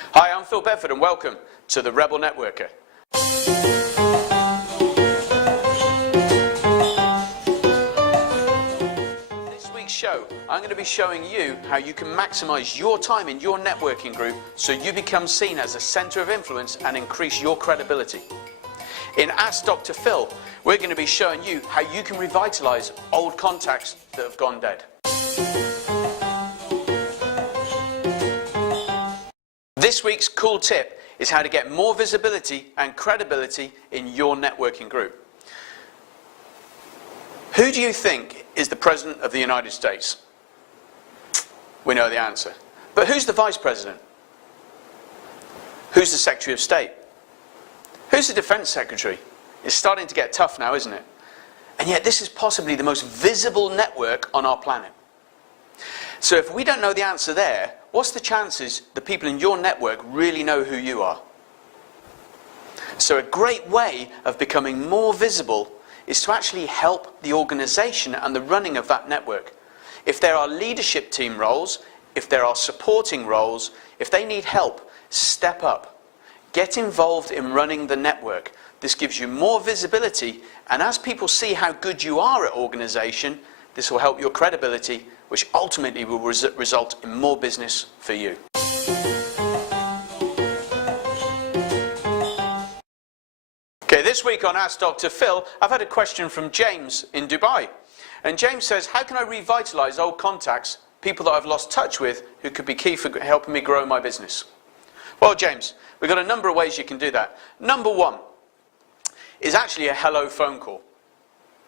Hi, I'm Phil Bedford and welcome to the Rebel Networker. This week's show, I'm going to be showing you how you can maximise your time in your networking group so you become seen as a centre of influence and increase your credibility. In Ask Dr. Phil, we're going to be showing you how you can revitalise old contacts that have gone dead. This week's cool tip is how to get more visibility and credibility in your networking group. Who do you think is the President of the United States? We know the answer. But who's the Vice President? Who's the Secretary of State? Who's the Defence Secretary? It's starting to get tough now, isn't it? And yet this is possibly the most visible network on our planet. So if we don't know the answer there, what's the chances the people in your network really know who you are? So a great way of becoming more visible is to actually help the organisation and the running of that network. If there are leadership team roles, if there are supporting roles, if they need help, step up. Get involved in running the network. This gives you more visibility, and as people see how good you are at organisation, this will help your credibility, which ultimately will result in more business for you. Okay, this week on Ask Dr. Phil, I've had a question from James in Dubai. And James says, how can I revitalise old contacts, people that I've lost touch with, who could be key for helping me grow my business? Well, James, we've got a number of ways you can do that. Number one is actually a hello phone call.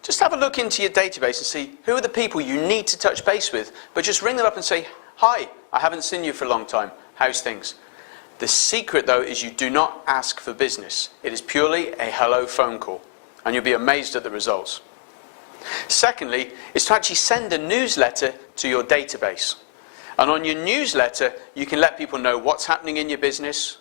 Just have a look into your database and see who are the people you need to touch base with, but just ring them up and say, hi, I haven't seen you for a long time, how's things? The secret though is you do not ask for business. It is purely a hello phone call, and you'll be amazed at the results. Secondly, is to actually send a newsletter to your database. And on your newsletter, you can let people know what's happening in your business.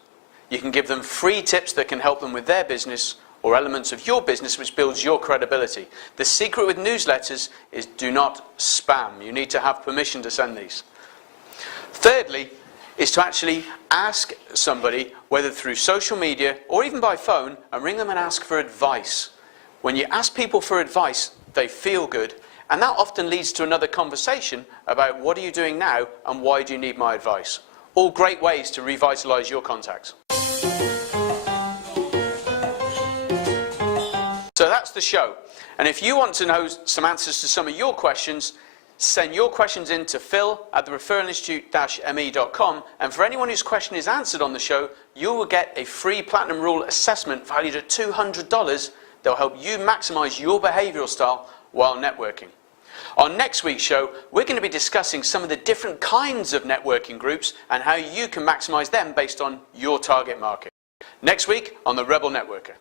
You can give them free tips that can help them with their business, or elements of your business which builds your credibility. The secret with newsletters is do not spam. You need to have permission to send these. Thirdly, is to actually ask somebody, whether through social media or even by phone, and ring them and ask for advice. When you ask people for advice, they feel good, and that often leads to another conversation about what are you doing now and why do you need my advice. All great ways to revitalise your contacts. So that's the show. And if you want to know some answers to some of your questions, send your questions in to phil@thereferralinstitute-me.com, and for anyone whose question is answered on the show, you will get a free Platinum Rule assessment valued at $200 that will help you maximise your behavioural style while networking. On next week's show, we're going to be discussing some of the different kinds of networking groups and how you can maximise them based on your target market. Next week on the Rebel Networker.